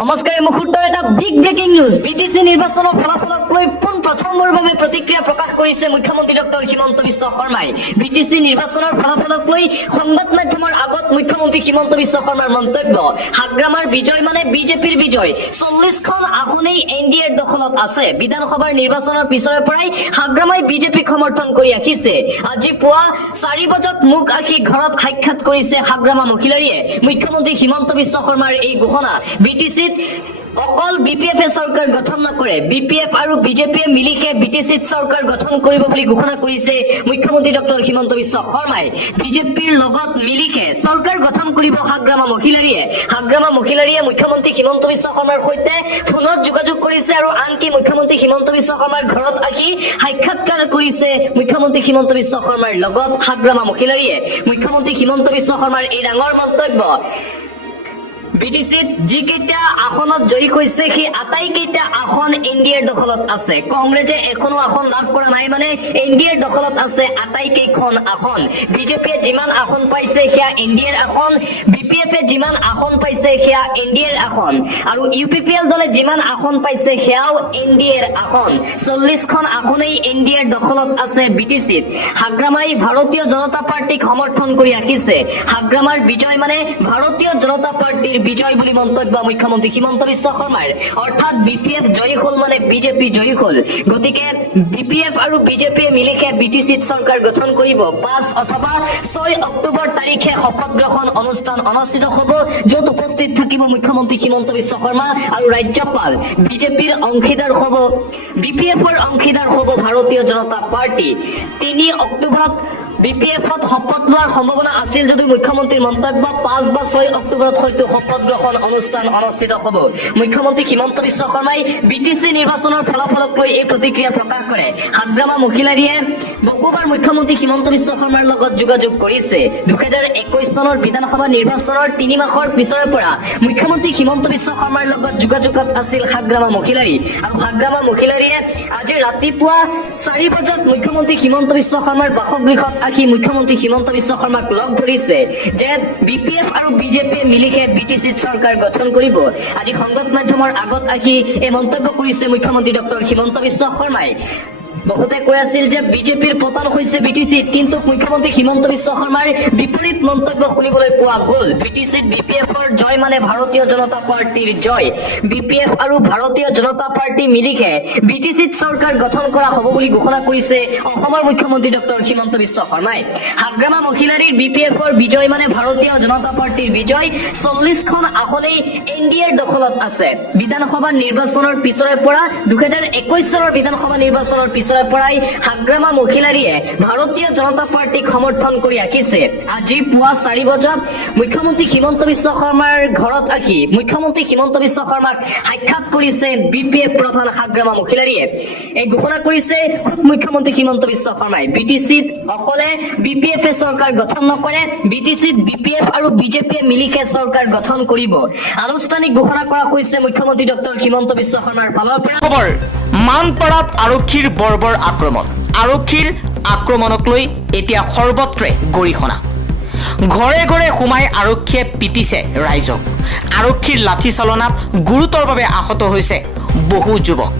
নমস্কাৰ এই মুহূৰ্তৰ এটা বিগ ব্ৰেকিং নিউজ বিটিসি নিৰ্বাচনৰ ফলাফলক লৈ প্ৰথমৰ বাবে প্ৰতিক্ৰিয়া প্ৰকাশ কৰিছে মুখ্যমন্ত্ৰী ডক্টৰ হিমন্ত বিশ্ব শৰ্মাই বিটিসি নিৰ্বাচনৰ ফলাফলক লৈ সংবাদ মাধ্যমৰ আগত মুখ্যমন্ত্ৰী হিমন্ত বিশ্ব শৰ্মাৰ মন্তব্য হাগ্ৰামাৰ বিজয় মানে বিজেপিৰ বিজয় 40খন আসনেই এনডিএৰ দখলত আছে বিধানসভাৰ নিৰ্বাচনৰ পিছৰে পৰাই হাগ্ৰামাই বিজেপিক সমৰ্থন কৰি আহিছে আজি পুৱা 4 বজাত মুখ আখি ঘৰত সাক্ষাৎ কৰিছে হাগ্ৰামা মহিলাৰীয়ে মুখ্যমন্ত্ৰী হিমন্ত বিশ্ব শৰ্মাৰ এই ঘোষণা বিটিসি অকল বিপিএফে চৰকাৰ গঠন নকৰে বিপিএফ আৰু বিজেপিয়ে মিলিকে বিটিসিত চৰকাৰ গঠন কৰিব বুলি ঘোষণা কৰিছে মুখ্যমন্ত্ৰী ডক্টৰ হিমন্ত বিশ্ব শৰ্মাই বিজেপিৰ লগত মিলিকে চৰকাৰ গঠন কৰিব হাগ্ৰামা মহিলাৰীয়ে মুখ্যমন্ত্ৰী হিমন্ত বিশ্ব শৰ্মাৰ সৈতে ফোনত যোগাযোগ কৰিছে আৰু আনকি মুখ্যমন্ত্ৰী হিমন্ত বিশ্ব শৰ্মাৰ ঘৰত আহি সাক্ষাৎকাৰ কৰিছে মুখ্যমন্ত্ৰী হিমন্ত বিশ্ব শৰ্মাৰ লগত হাগ্ৰামা মহিলাৰীয়ে মুখ্যমন্ত্ৰী হিমন্ত বিশ্ব শৰ্মাৰ এই ডাঙৰ মন্তব্য বিটিসিত যিকেইটা আসনত জয়ী হৈছে সেই আটাইকেইটা আসন এনডিএৰ দখলত আছে কংগ্ৰেছে এখনো আসন লাভ কৰা নাই মানে এনডিএৰ দখলত আছে আটাইকেইখন আসন বিজেপিয়ে যিমান আসন পাইছে সেয়া এনডিএৰ আসন বিপিএফে যিমান আসন পাইছে সেয়া এনডিএৰ আসন আৰু ইউপিপিএল দলে যিমান আসন পাইছে সেয়াও এনডিএৰ আসন 40খন আসনেই এনডিএৰ দখলত আছে বিটিসিত হাগ্ৰামাই ভাৰতীয় জনতা পাৰ্টিক সমৰ্থন কৰি আহিছে হাগ্ৰামাৰ বিজয় মানে ভাৰতীয় জনতা পাৰ্টিৰ বিজয় বুলি মন্তব্য মুখ্যমন্ত্ৰী হিমন্ত বিশ্ব শৰ্মাৰ অৰ্থাৎ বিপিএফ জয়ী হল মানে বিজেপি জয়ী হল গতিকে বিপিএফ আৰু বিজেপিয়ে মিলিকে বিটিসিত চৰকাৰ গঠন কৰিব 5 অথবা 6 অক্টোবৰ তাৰিখে শপত গ্ৰহণ অনুষ্ঠান অনুষ্ঠিত হ'ব য'ত উপস্থিত থাকিব মুখ্যমন্ত্ৰী হিমন্ত বিশ্ব শৰ্মা আৰু ৰাজ্যপাল বিজেপিৰ অংশীদাৰ হ'ব বিপিএফৰ অংশীদাৰ হ'ব ভাৰতীয় জনতা পাৰ্টি 3 অক্টোবৰত বিপিএফত শপত লোৱাৰ সম্ভাৱনা আছিল যদিও মুখ্যমন্ত্ৰীৰ মন্তব্য 5 বা 6 অক্টোবৰত হয়তো শপত গ্ৰহণ অনুষ্ঠান অনুষ্ঠিত হ'ব মুখ্যমন্ত্ৰী হিমন্ত বিশ্ব শৰ্মাই বিটিসি নিৰ্বাচনৰ ফলাফলক লৈ এই প্ৰতিক্ৰিয়া প্ৰকাশ কৰে হাগ্ৰামা মহিলাৰীয়ে বহুবাৰ মুখ্যমন্ত্ৰী হিমন্ত বিশ্ব শৰ্মাৰ লগত যোগাযোগ কৰিছে 2021 চনৰ বিধানসভা নিৰ্বাচনৰ 3 মাহৰ পিছৰে পৰা মুখ্যমন্ত্ৰী হিমন্ত বিশ্ব শৰ্মাৰ লগত যোগাযোগত আছিল হাগ্ৰামা মহিলাৰী আৰু হাগ্ৰামা মহিলাৰীয়ে আজি ৰাতিপুৱা 4 বজাত মুখ্যমন্ত্ৰী হিমন্ত বিশ্ব শৰ্মাৰ বাসগৃহত আহি মুখ্যমন্ত্ৰী হিমন্ত বিশ্ব শৰ্মাক লগ ধৰিছে যে বিপিএফ আৰু বিজেপিয়ে মিলিকে বিটিসিত চৰকাৰ গঠন কৰিব আজি সংবাদ মাধ্যমৰ আগত আহি এই মন্তব্য কৰিছে মুখ্যমন্ত্ৰী ডক্টৰ হিমন্ত বিশ্ব শৰ্মাই বহুতে কৈ আছিল যে বিজেপিৰ পতন হৈছে বিটিসিত কিন্তু মুখ্যমন্ত্ৰী হিমন্ত বিশ্ব শৰ্মাৰ বিপৰীত মন্তব্য শুনিবলৈ পোৱা গ'ল বিটিসিত বিপিএফৰ জয় মানে ভাৰতীয় জনতা পাৰ্টিৰ জয় বিপিএফ আৰু ভাৰতীয় জনতা পাৰ্টি মিলিকে বিটিসিত চৰকাৰ গঠন কৰা হ'ব বুলি ঘোষণা কৰিছে অসমৰ মুখ্যমন্ত্ৰী ডক্টৰ হিমন্ত বিশ্ব শৰ্মাই হাগ্ৰামা মহিলাৰীৰ বিপিএফৰ বিজয় মানে ভাৰতীয় জনতা পাৰ্টিৰ বিজয় 40খন আসনেই এনডিএৰ দখলত আছে বিধানসভা নিৰ্বাচনৰ পিছৰে পৰা 2021 চনৰ বিধানসভা নিৰ্বাচনৰ পৰাই হাগ্ৰামা মহিলাৰীয়ে ভাৰতীয় জনতা পাৰ্টিক সমৰ্থন কৰি আহিছে আজি পুৱা 4 বজাত মুখ্যমন্ত্ৰী হিমন্ত বিশ্ব শৰ্মাৰ ঘৰত আহি মুখ্যমন্ত্ৰী হিমন্ত বিশ্ব শৰ্মাক সাক্ষাৎ কৰিছে বিপিএফ প্ৰধান হাগ্ৰামা মহিলাৰীয়ে এই ঘোষণা কৰিছে মুখ্যমন্ত্ৰী হিমন্ত বিশ্ব শৰ্মাই বিটিসিত অকলে বিপিএফে চৰকাৰ গঠন নকৰে বিটিসিত বিপিএফ আৰু বিজেপিয়ে মিলিকে চৰকাৰ গঠন কৰিব আনুষ্ঠানিক ঘোষণা কৰা হৈছে মুখ্যমন্ত্ৰী ডক্টৰ হিমন্ত বিশ্ব শৰ্মাৰ ফালৰ পৰা মানপাৰাত আৰক্ষীৰ বৰ্বৰ আৰক্ষীৰ আক্ৰমণক লৈ এতিয়া সৰ্বত্ৰে গৰিহণা ঘৰে ঘৰে সোমাই আৰক্ষীয়ে পিটিছে ৰাইজক আৰক্ষীৰ লাঠি চালনাত গুৰুতৰভাৱে আহত হৈছে বহু যুৱক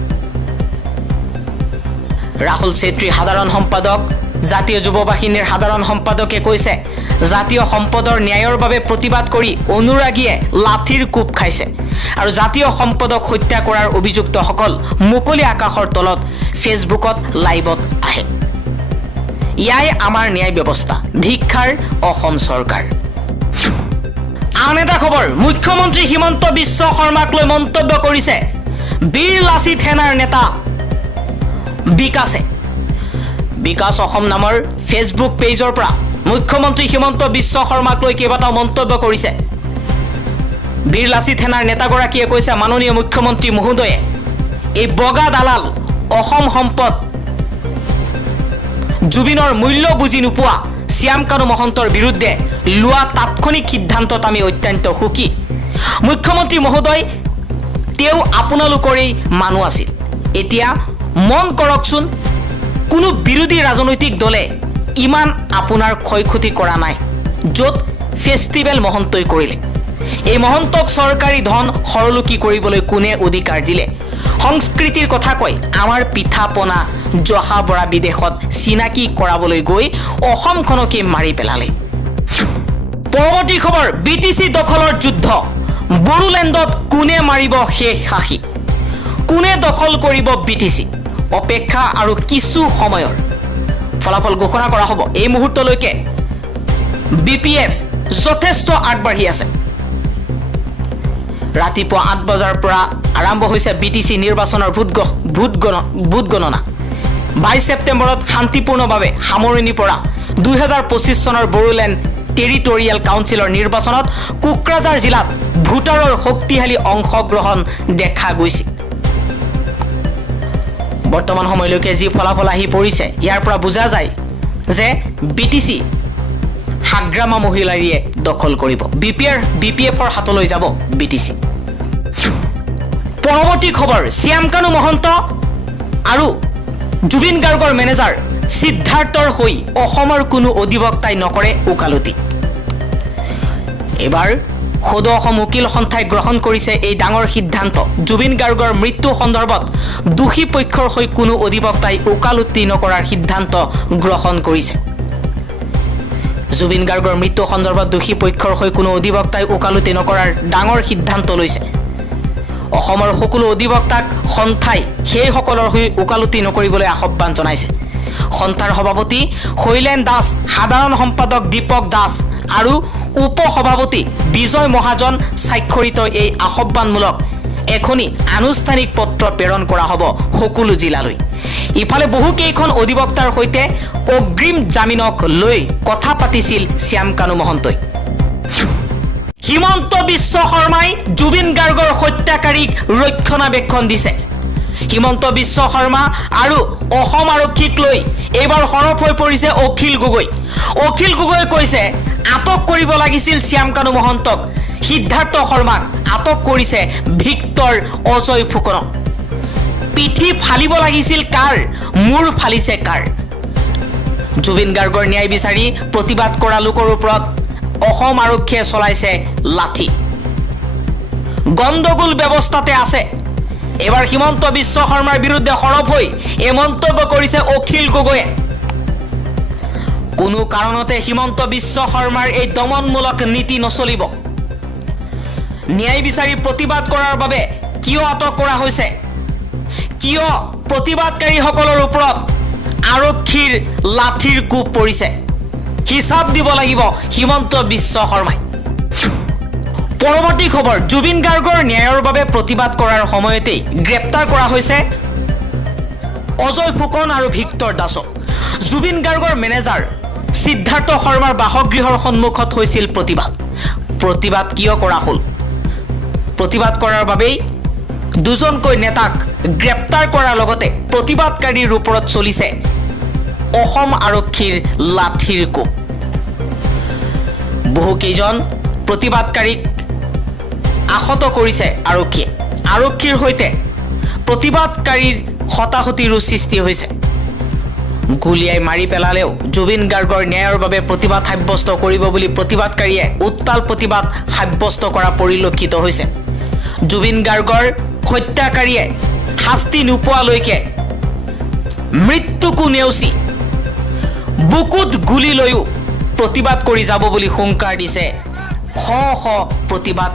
ৰাহুল চেত্ৰী সাধাৰণ সম্পাদক জাতীয় যুৱ বাহিনীৰ সাধাৰণ সম্পাদকে কৈছে জাতীয় সম্পদৰ ন্যায়ৰ বাবে প্ৰতিবাদ কৰি অনুৰাগীয়ে লাঠিৰ কোপ খাইছে আৰু জাতীয় সম্পদক হত্যা কৰাৰ অভিযুক্তসকল মুকলি আকাশৰ তলত ফেচবুকত লাইভত আহে ইয়াই আমাৰ ন্যায় ব্যৱস্থা ধিক্ষাৰ অসম চৰকাৰ আন এটা খবৰ মুখ্যমন্ত্ৰী হিমন্ত বিশ্ব শৰ্মাক লৈ মন্তব্য কৰিছে বীৰ লাচিত সেনাৰ নেতা বিকাশ অসম নামৰ ফেচবুক পেজৰ পৰা মুখ্যমন্ত্ৰী হিমন্ত বিশ্ব শৰ্মাক লৈ কেইবাটাও মন্তব্য কৰিছে বীৰ লাচিত সেনাৰ নেতাগৰাকীয়ে কৈছে মাননীয় মুখ্যমন্ত্ৰী মহোদয়ে এই বগা দালাল অসম সম্পদ জুবিনৰ মূল্য বুজি নোপোৱা শ্যামকানু মহন্তৰ বিৰুদ্ধে লোৱা তাৎক্ষণিক সিদ্ধান্তত আমি অত্যন্ত সুখী মুখ্যমন্ত্ৰী মহোদয় তেওঁ আপোনালোকৰেই মানুহ আছিল এতিয়া মন কৰকচোন কোনো বিৰোধী ৰাজনৈতিক দলে ইমান আপোনাৰ ক্ষয়ক্ষতি কৰা নাই য'ত ফেষ্টিভেল মহন্তই কৰিলে এই মহন্তক চৰকাৰী ধন সৰলুকি কৰিবলৈ কোনে অধিকাৰ দিলে? সংস্কৃতিৰ কথা কৈ আমাৰ পিঠা পনা জহা বৰা বিদেশত চিনাকি কৰাবলৈ গৈ অসমখনকে মাৰি পেলালে। পৰৱৰ্তী খবৰ, বিটিচি দখলৰ যুদ্ধ। বড়োলেণ্ডত কোনে মাৰিব শেষ হাসি? কোনে দখল কৰিব বিটিচি? অপেক্ষা আৰু কিছু সময়ৰ ফলাফল ঘোষণা কৰা হ'ব। এই মুহূৰ্তলৈকে BPF যথেষ্ট আগবাঢ়ি আছে। ৰাতিপুৱা 8 বজাৰ পৰা আৰম্ভ হৈছে বিটিচি নিৰ্বাচনৰ ভোট গণনা। 22 ছেপ্টেম্বৰত শান্তিপূৰ্ণভাৱে সামৰণি পৰা 2025 চনৰ বড়োলেণ্ড টেৰিটৰিয়েল কাউন্সিলৰ নিৰ্বাচনত কোকৰাঝাৰ জিলাত ভোটাৰৰ শক্তিশালী অংশগ্ৰহণ দেখা গৈছিল। বৰ্তমান সময়লৈকে যি ফলাফল আহি পৰিছে, ইয়াৰ পৰা বুজা যায় যে বিটিচি হাগ্ৰামা মহিলাৰীয়ে দখল কৰিব। BPFৰ হাতলৈ যাব বিটিচি। পৰৱৰ্তী খবৰ, শ্যামকানু মহন্ত আৰু জুবিন গাৰ্গৰ মেনেজাৰ সিদ্ধাৰ্থৰ হৈ অসমৰ কোনো অধিবক্তাই নকৰে ওকালতি। এবাৰ সদৌ অসম উকিল সন্থাই গ্ৰহণ কৰিছে এই ডাঙৰ সিদ্ধান্ত। জুবিন গাৰ্গৰ মৃত্যু সন্দৰ্ভত দোষী পক্ষৰ হৈ কোনো অধিবক্তাই ওকালতি নকৰাৰ সিদ্ধান্ত গ্ৰহণ কৰিছে। জুবিন গাৰ্গৰ মৃত্যু সন্দৰ্ভত দোষী পক্ষৰ হৈ কোনো অধিবক্তাই ওকালতি নকৰাৰ ডাঙৰ সিদ্ধান্ত লৈছে। অসমৰ সকলো অধিবক্তাক সন্থাই সেইসকলৰ হৈ ওকালতি নকৰিবলৈ আহ্বান জনাইছে। সন্থাৰ সভাপতি শৈলেন দাস, সাধাৰণ সম্পাদক দীপক দাস আৰু উপ সভাপতি বিজয় মহাজন স্বাক্ষৰিত এই আহ্বানমূলক এখনি আনুষ্ঠানিক পত্ৰ প্ৰেৰণ কৰা হ'ব সকলো জিলালৈ। ইফালে বহুকেইখন অধিবক্তাৰ সৈতে অগ্ৰিম জামিনক লৈ কথা পাতিছিল শ্যামকানু মহন্তই। হিমন্ত বিশ্ব শৰ্মাই জুবিন গাৰ্গৰ হত্যাকাৰীক ৰক্ষণাবেক্ষণ দিছে। হিমন্ত বিশ্ব শৰ্মা আৰু অসম আৰক্ষীক লৈ এইবাৰ সৰব হৈ পৰিছে অখিল গগৈ। অখিল গগৈয়ে কৈছে আটক কৰিব লাগিছিল শ্যামকানু মহন্তক, সিদ্ধাৰ্থ শৰ্মাক আটক কৰিছে ভিক্টৰ অজয় ফুকনক। পিঠি ফালিব লাগিছিল কাৰ, মূৰ ফালিছে কাৰ? জুবিন গাৰ্গৰ ন্যায় বিচাৰি প্ৰতিবাদ কৰা লোকৰ ওপৰত অসম আৰক্ষীয়ে চলাইছে লাঠি। গণ্ডগোল ব্যৱস্থাতে আছে। এবাৰ হিমন্ত বিশ্ব শৰ্মাৰ বিৰুদ্ধে সৰব হৈ এই মন্তব্য কৰিছে অখিল গগৈয়ে। কোনো কাৰণতে হিমন্ত বিশ্ব শৰ্মাৰ এই দমনমূলক নীতি নচলিব। ন্যায় বিচাৰি প্ৰতিবাদ কৰাৰ বাবে কিয় আটক কৰা হৈছে? কিয় প্ৰতিবাদকাৰীসকলৰ ওপৰত আৰক্ষীৰ লাঠিৰ কোব পৰিছে? হিচাপ দিব লাগিব হিমন্ত বিশ্ব শৰ্মাই। পৰৱৰ্তী খবৰ, জুবিন গাৰ্গৰ ন্যায়ৰ বাবে প্ৰতিবাদ কৰাৰ সময়তেই গ্ৰেপ্তাৰ কৰা হৈছে অজয় ফুকন আৰু ভিক্টৰ দাসক। জুবিন গাৰ্গৰ মেনেজাৰ সিদ্ধাৰ্থ শৰ্মাৰ বাসগৃহৰ সন্মুখত হৈছিল প্ৰতিবাদ কিয় কৰা হ'ল? প্ৰতিবাদ কৰাৰ বাবেই দুজনকৈ নেতাক গ্ৰেপ্তাৰ কৰাৰ লগতে প্ৰতিবাদকাৰীৰ ওপৰত চলিছে অসম আৰক্ষীৰ লাঠিৰ কোব। বহুকেইজন প্ৰতিবাদকাৰীক আহত কৰিছে আৰক্ষীয়ে। আৰক্ষীৰ সৈতে প্ৰতিবাদকাৰীৰ হতাহতিৰো সৃষ্টি হৈছে। গুলিয়াই মাৰি পেলালেও জুবিন গাৰ্গৰ ন্যায়ৰ বাবে প্ৰতিবাদ সাব্যস্ত কৰিব বুলি প্ৰতিবাদকাৰীয়ে উত্তাল প্ৰতিবাদ সাব্যস্ত কৰা পৰিলক্ষিত হৈছে। জুবিন গাৰ্গৰ হত্যাকাৰীয়ে শাস্তি নোপোৱালৈকে মৃত্যুকো নেওচি বুকুত গুলি লৈও প্ৰতিবাদ কৰি যাব বুলি হুংকাৰ দিছে শ শ প্ৰতিবাদ